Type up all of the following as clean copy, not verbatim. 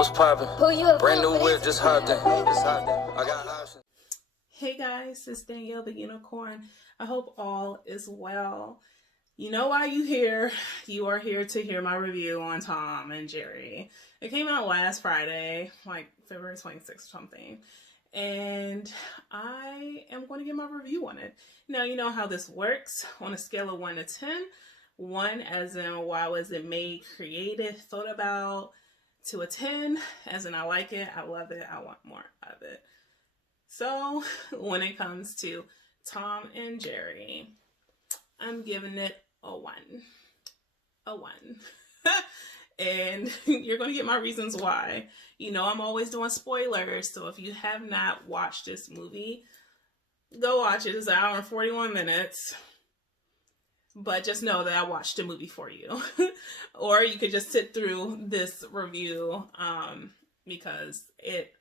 What's poppin'? Brand new whip, just hopped in. I got options. Hey guys, it's Danielle the Unicorn. I hope all is well. You know why you here. You are here to hear my review on Tom and Jerry. It came out last Friday, like February 26th or something. And I am going to give my review on it. Now, you know how this works. On a scale of 1 to 10, 1 as in why was it made, created, thought about, to a 10 as in I like it, I love it, I want more of it. So when it comes to Tom and Jerry, I'm giving it a 1. A 1. And you're going to get my reasons why. You know, I'm always doing spoilers. So if you have not watched this movie, go watch it. It's an hour and 41 minutes. But just know that I watched the movie for you. Or you could just sit through this review because it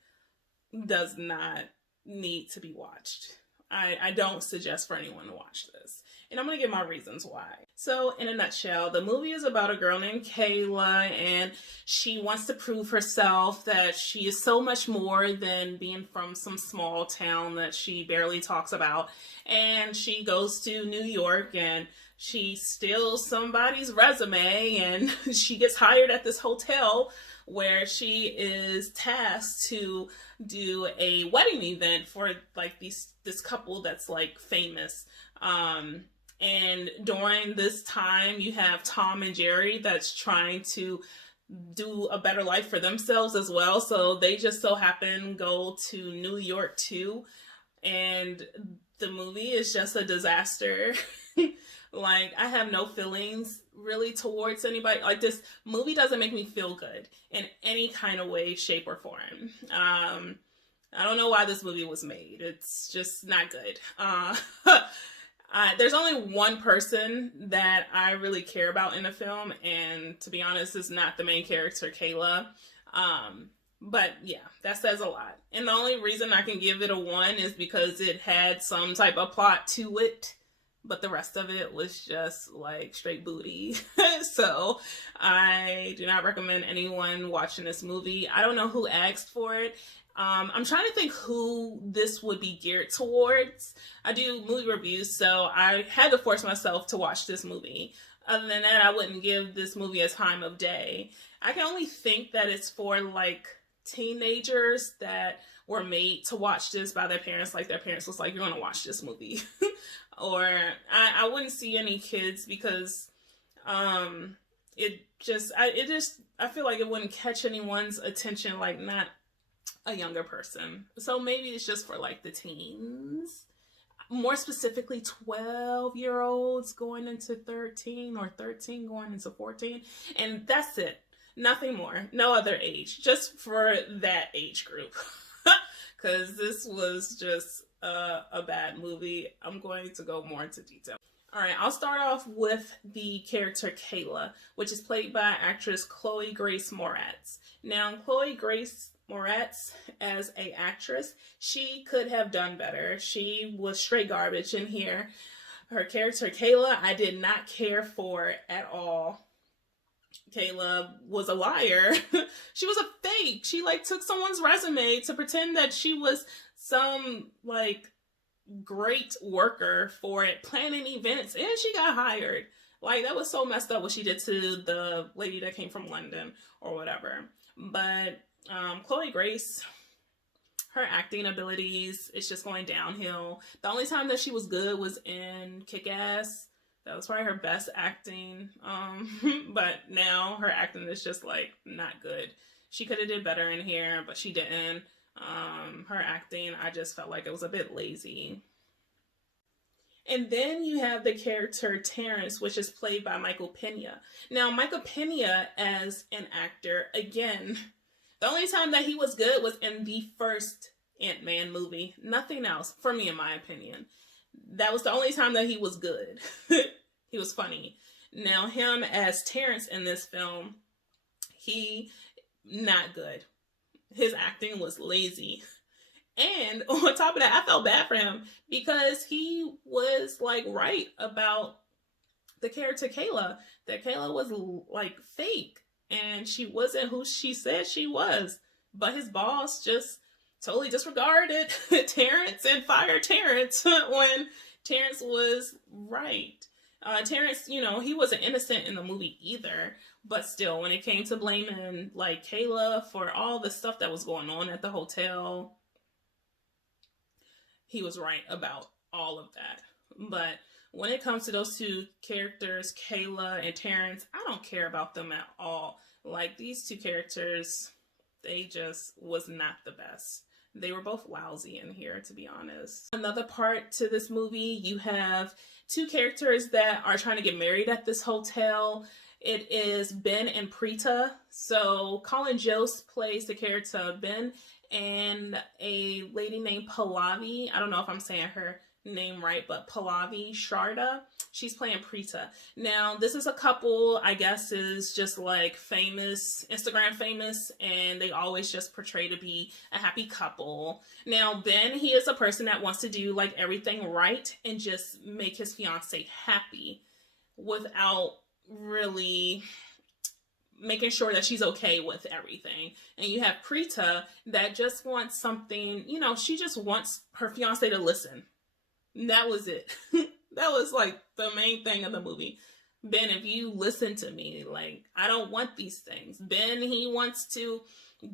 does not need to be watched. I don't suggest for anyone to watch this. And I'm going to give my reasons why. So in a nutshell, the movie is about a girl named Kayla, and she wants to prove herself that she is so much more than being from some small town that she barely talks about. And she goes to New York and she steals somebody's resume and she gets hired at this hotel where she is tasked to do a wedding event for like this couple that's like famous. And during this time, you have Tom and Jerry that's trying to do a better life for themselves as well. So they just so happen go to New York too. And the movie is just a disaster. Like, I have no feelings really towards anybody. Like, this movie doesn't make me feel good in any kind of way, shape, or form. I don't know why this movie was made. It's just not good. There's only one person that I really care about in the film, and to be honest, it's not the main character, Kayla. But yeah, that says a lot. And the only reason I can give it a 1 is because it had some type of plot to it, but the rest of it was just like straight booty. So I do not recommend anyone watching this movie. I don't know who asked for it. I'm trying to think who this would be geared towards. I do movie reviews, so I had to force myself to watch this movie. Other than that, I wouldn't give this movie a time of day. I can only think that it's for like teenagers that were made to watch this by their parents. Like their parents was like, you're gonna watch this movie. Or I wouldn't see any kids because I feel like it wouldn't catch anyone's attention, like not a younger person. So maybe it's just for like the teens, more specifically 12-year-olds going into 13 or 13 going into 14, and that's it. Nothing more. No other age. Just for that age group. Because this was just a bad movie. I'm going to go more into detail. Alright, I'll start off with the character Kayla, which is played by actress Chloe Grace Moretz. Now, Chloe Grace Moretz, as an actress, she could have done better. She was straight garbage in here. Her character Kayla, I did not care for at all. Kayla was a liar. She was a fake. She like took someone's resume to pretend that she was some like great worker for it, planning events, and she got hired. Like, that was so messed up what she did to the lady that came from London or whatever. But Chloe Grace, her acting abilities, it's just going downhill. The only time that she was good was in Kick-Ass. That was probably her best acting. But now her acting is just like not good. She could have did better in here, but she didn't. Her acting, I just felt like it was a bit lazy. And then you have the character Terrence, which is played by Michael Pena. Now, Michael Pena as an actor, again, the only time that he was good was in the first Ant-Man movie. Nothing else, for me, in my opinion. That was the only time that he was good. He was funny. Now, him as Terrence in this film, he not good. His acting was lazy. And on top of that, I felt bad for him because he was like right about the character Kayla, that Kayla was like fake. and she wasn't who she said she was. But his boss just totally disregarded Terrence and fired Terrence when Terrence was right. Terrence, you know, he wasn't innocent in the movie either, but still, when it came to blaming like Kayla for all the stuff that was going on at the hotel, he was right about all of that. But when it comes to those two characters, Kayla and Terrence, I don't care about them at all. Like, these two characters, they just was not the best. They were both lousy in here, to be honest. Another part to this movie, you have two characters that are trying to get married at this hotel. It is Ben and Preeta. So Colin Jost plays the character Ben, and a lady named Pallavi. I don't know if I'm saying her name right, but Pallavi Sharda, she's playing Preeta. Now, this is a couple, I guess, is just like famous, Instagram famous, and they always just portray to be a happy couple. Now, Ben, he is a person that wants to do like everything right and just make his fiance happy without really making sure that she's okay with everything. And you have Preeta that just wants something, you know, she just wants her fiance to listen. That was it. That was like the main thing of the movie. Ben, if you listen to me, like, I don't want these things. Ben, he wants to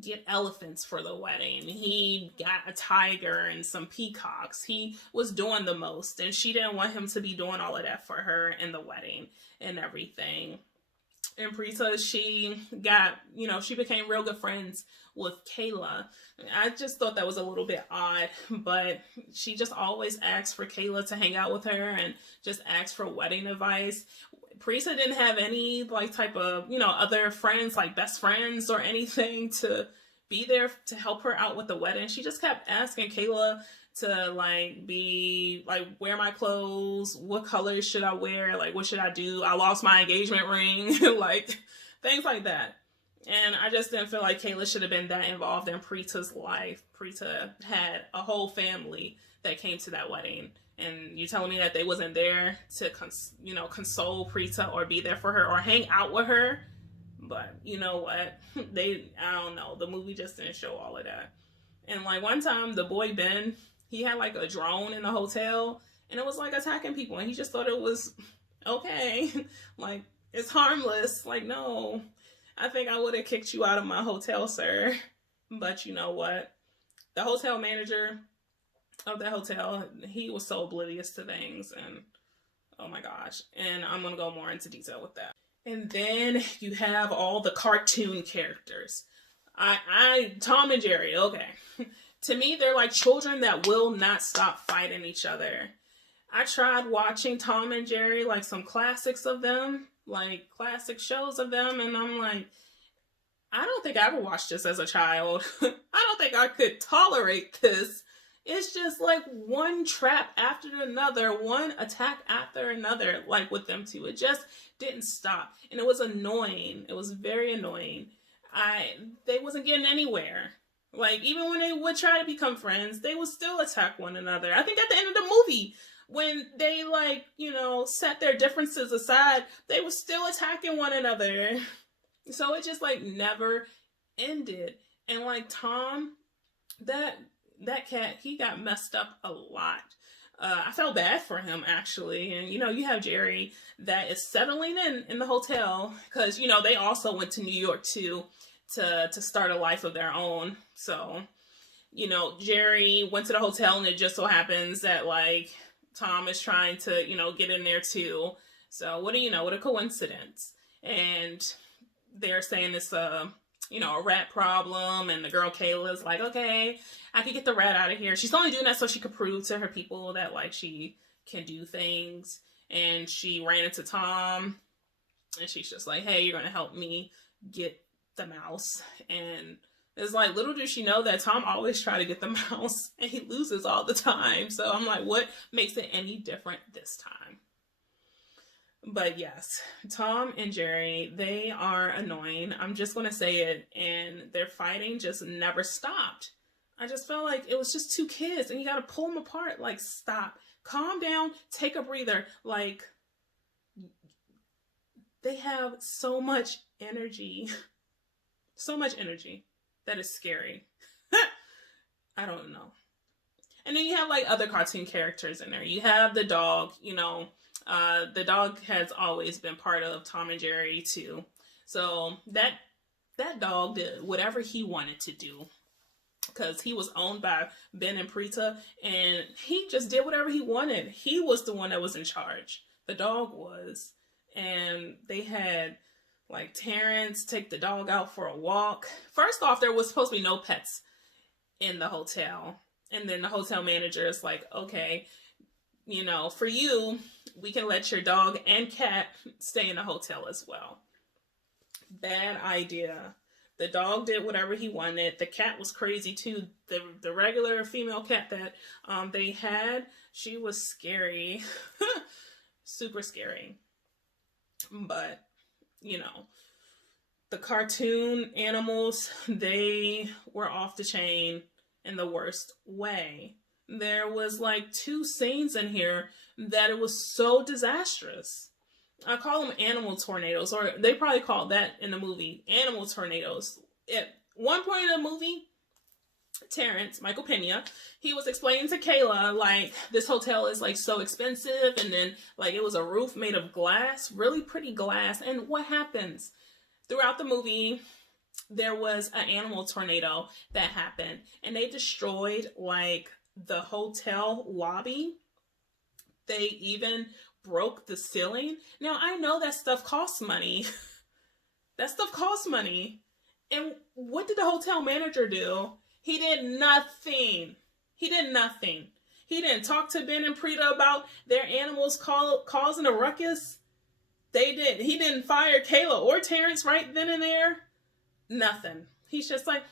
get elephants for the wedding. He got a tiger and some peacocks. He was doing the most, and she didn't want him to be doing all of that for her in the wedding and everything. And Preeta, she got, you know, she became real good friends with Kayla. I just thought that was a little bit odd, but she just always asks for Kayla to hang out with her and just asks for wedding advice. Preeta didn't have any like type of, you know, other friends, like best friends or anything to be there to help her out with the wedding. She just kept asking Kayla to like be like, wear my clothes, what colors should I wear, like what should I do, I lost my engagement ring, like things like that. And I just didn't feel like Kayla should have been that involved in Preeta's life. Preeta had a whole family that came to that wedding, and you telling me that they wasn't there to console Preeta or be there for her or hang out with her. But you know what, I don't know, the movie just didn't show all of that. And like one time the boy Ben, he had like a drone in the hotel, and it was like attacking people, and he just thought it was okay. Like, it's harmless. Like, no, I think I would have kicked you out of my hotel, sir. But you know what? The hotel manager of that hotel, he was so oblivious to things, and oh my gosh. And I'm going to go more into detail with that. And then you have all the cartoon characters. Tom and Jerry, okay. To me, they're like children that will not stop fighting each other. I tried watching Tom and Jerry, like some classics of them, like classic shows of them, and I'm like, I don't think I ever watched this as a child. I don't think I could tolerate this. It's just like one trap after another, one attack after another, like with them two. It just didn't stop. And it was annoying. It was very annoying. They wasn't getting anywhere. Like, even when they would try to become friends, they would still attack one another. I think at the end of the movie, when they, like, you know, set their differences aside, they were still attacking one another. So it just, like, never ended. And, like, Tom, that cat, he got messed up a lot. I felt bad for him, actually. And, you know, you have Jerry that is settling in the hotel because, you know, they also went to New York, too, to start a life of their own. So, you know, Jerry went to the hotel, and it just so happens that, like, Tom is trying to, you know, get in there, too. So, what do you know? What a coincidence. And they're saying it's a rat problem, and the girl Kayla's like, okay, I can get the rat out of here. She's only doing that so she could prove to her people that, like, she can do things. And she ran into Tom, and she's just like, hey, you're gonna help me get the mouse. And it's like, little does she know that Tom always try to get the mouse, and he loses all the time. So I'm like, what makes it any different this time? But yes, Tom and Jerry, they are annoying. I'm just going to say it. And their fighting just never stopped. I just felt like it was just two kids, and you got to pull them apart. Like, stop. Calm down. Take a breather. Like, they have so much energy. So much energy. That is scary. I don't know. And then you have like other cartoon characters in there. You have the dog, you know. The dog has always been part of Tom and Jerry too. So that dog did whatever he wanted to do, because he was owned by Ben and Preeta, and he just did whatever he wanted. He was the one that was in charge. The dog was. And they had like Terrence take the dog out for a walk. First off, there was supposed to be no pets in the hotel. And then the hotel manager is like, okay, you know, for you, we can let your dog and cat stay in the hotel as well. Bad idea. The dog did whatever he wanted. The cat was crazy too. The regular female cat that they had, she was scary. Super scary. But, you know, the cartoon animals, they were off the chain in the worst way. There was like 2 scenes in here that it was so disastrous. I call them animal tornadoes, or they probably called that in the movie animal tornadoes. At one point in the movie, Terrence, Michael Pena, he was explaining to Kayla, like, this hotel is like so expensive, and then like it was a roof made of glass, really pretty glass. And what happens throughout the movie, there was an animal tornado that happened, and they destroyed like the hotel lobby. They even broke the ceiling. Now, I know that stuff costs money. That stuff costs money. And what did the hotel manager do? He did nothing. He did nothing. He didn't talk to Ben and Preeta about their animals causing a ruckus. He didn't fire Kayla or Terrence right then and there. Nothing. He's just like,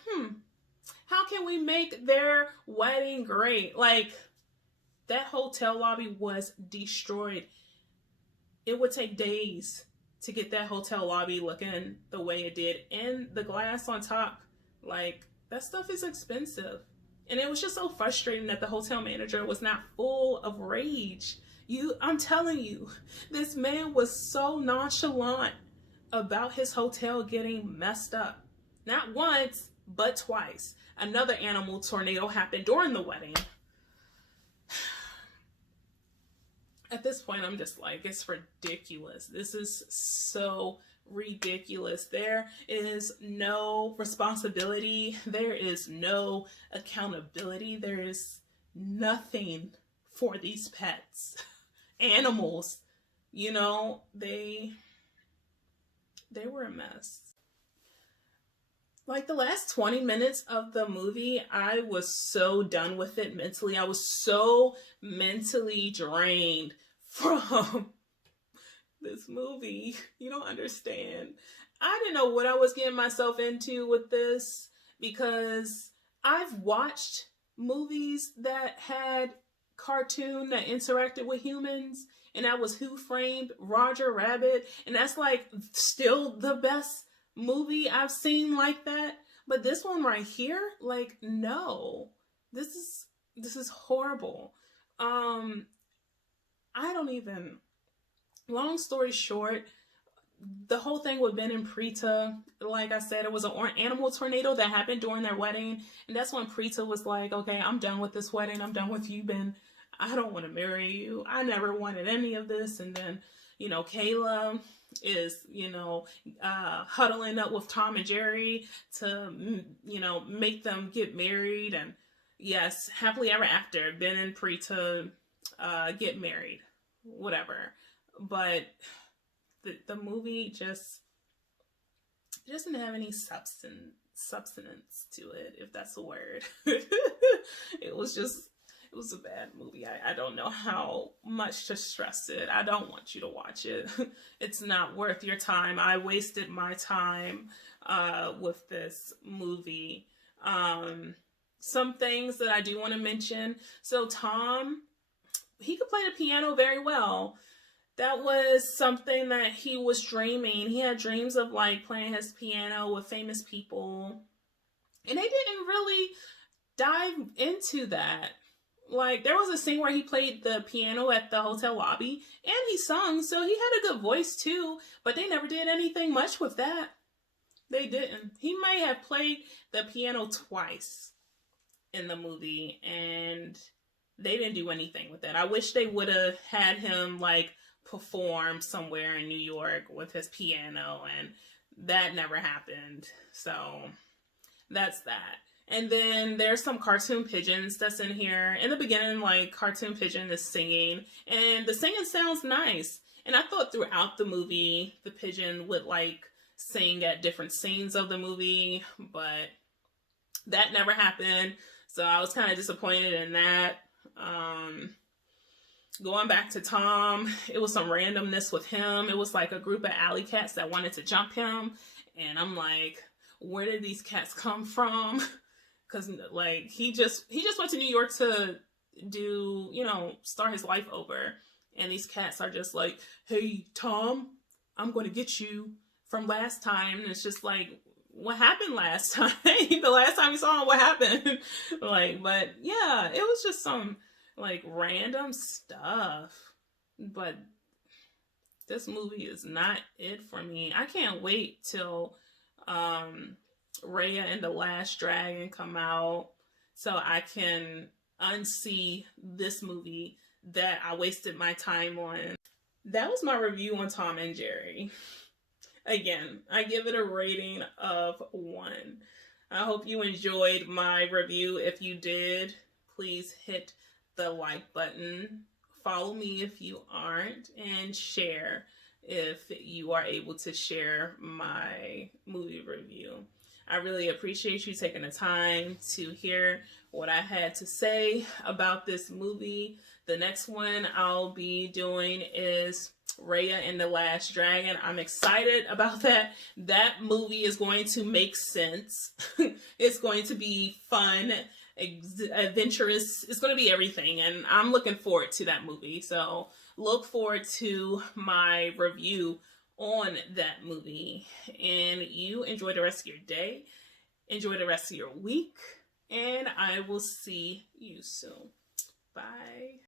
how can we make their wedding great? Like, that hotel lobby was destroyed. It would take days to get that hotel lobby looking the way it did. And the glass on top, like, that stuff is expensive. And it was just so frustrating that the hotel manager was not full of rage. I'm telling you, this man was so nonchalant about his hotel getting messed up. Not once, but twice. Another animal tornado happened during the wedding. At this point, I'm just like, it's ridiculous. This is so ridiculous. There is no responsibility. There is no accountability. There is nothing for these pets. Animals, you know, they were a mess. Like the last 20 minutes of the movie, I was so done with it mentally. I was so mentally drained from this movie. You don't understand. I didn't know what I was getting myself into with this, because I've watched movies that had cartoon that interacted with humans, and that was Who Framed Roger Rabbit, and that's like still the best movie I've seen like that. But this one right here, like, no, this is horrible. I don't even, long story short, the whole thing with Ben and Preeta, like I said, it was an animal tornado that happened during their wedding. And that's when Preeta was like, okay, I'm done with this wedding. I'm done with you, Ben. I don't want to marry you. I never wanted any of this. And then, you know, Kayla is, you know, huddling up with Tom and Jerry to, you know, make them get married. And yes, happily ever after, Ben and Preeta get married, whatever. But the movie just didn't have any substance to it, if that's a word. It was a bad movie. I don't know how much to stress it. I don't want you to watch it. It's not worth your time. I wasted my time with this movie. Some things that I do want to mention. So Tom, he could play the piano very well. That was something that he was dreaming. He had dreams of like playing his piano with famous people. And they didn't really dive into that. Like, there was a scene where he played the piano at the hotel lobby and he sung, so he had a good voice too, but they never did anything much with that. They didn't. He may have played the piano twice in the movie, and they didn't do anything with that. I wish they would have had him like perform somewhere in New York with his piano, and that never happened. So that's that. And then there's some cartoon pigeons that's in here. In the beginning, like, cartoon pigeon is singing, and the singing sounds nice. And I thought throughout the movie, the pigeon would like sing at different scenes of the movie, but that never happened. So I was kind of disappointed in that. Going back to Tom, it was some randomness with him. It was like a group of alley cats that wanted to jump him. And I'm like, where did these cats come from? Because like he just went to New York to do, you know, start his life over. And these cats are just like, hey, Tom, I'm going to get you from last time. And it's just like, what happened last time? The last time we saw him, what happened? Like, but yeah, it was just some like random stuff. But this movie is not it for me. I can't wait till Raya and the Last Dragon come out so I can unsee this movie that I wasted my time on. That was my review on Tom and Jerry. Again, I give it a rating of 1. I hope you enjoyed my review. If you did, please hit the like button. Follow me if you aren't, and share if you are able to share my movie review. I really appreciate you taking the time to hear what I had to say about this movie. The next one I'll be doing is Raya and the Last Dragon. I'm excited about that. That movie is going to make sense. It's going to be fun, adventurous. It's going to be everything, and I'm looking forward to that movie. So look forward to my review on that movie, and you enjoy the rest of your day, enjoy the rest of your week, and I will see you soon. Bye.